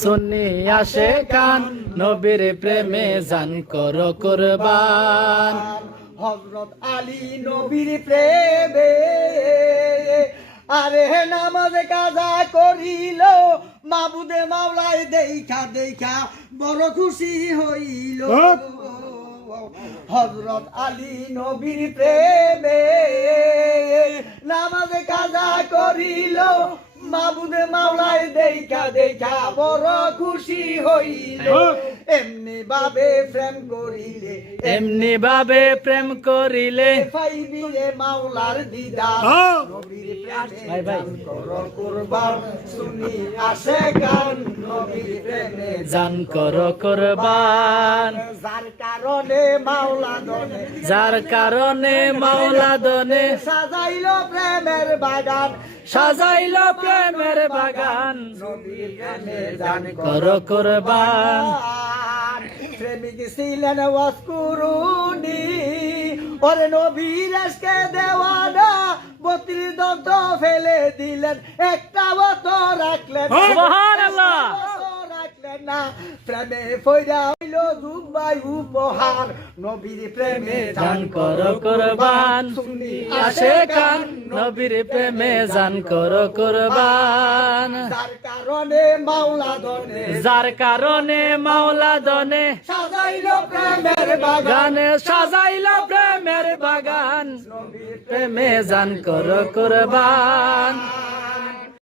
সুন্নি আশেকান নবীর প্রেমে জান করো কুরবান। হযরত আলী নবীর প্রেমে আরে নামাজ কাজা করিল, মাবুদে মাওলায় দেখা দেখা বড় খুশি হইল। হযরত আলী নবীর প্রেমে নামাজ কাজা করিল, মাবুদে মাওলায় দেখা দেখা বড় খুশি হইল। এমনি ভাবে প্রেম করিলে, এমনি ভাবে প্রেম করিলে পাইবি রে মাওলার দিদার। নবীর প্রেমে জান করো কুরবান, সুন্নি আশেকান নবীর প্রেমে জান করো কুরবান। যার কারণে মাওলা দনে, যার কারণে মাওলা দনে সাজাইল প্রেমের বাগান, সাজাইল প্রেমের বাগান। নবীর প্রেমে জান করো কুরবান। প্রেমিক ছিলেন ওয়াসকুরুনি, ওরে নবীর আজকে দেওয়ানা 32 দগ্ধ ফেলে দিলেন, একটা মতো রাখলেন সুবহানাল্লাহ। রাখলেন না। প্রেমে ফইরা হইল জুবাই উপহার, নবীর প্রেমে জান করো কুরবান। সুন্নি আশেকান নবীর প্রেমে জান করো কুরবান। যার কারণে মাওলা দনে, যার কারণে মাওলা দনে সাজাইল প্রেমের বাগান, গানে সাজাইল প্রেমের বাগান। নবীর প্রেমে জান করো কুরবান।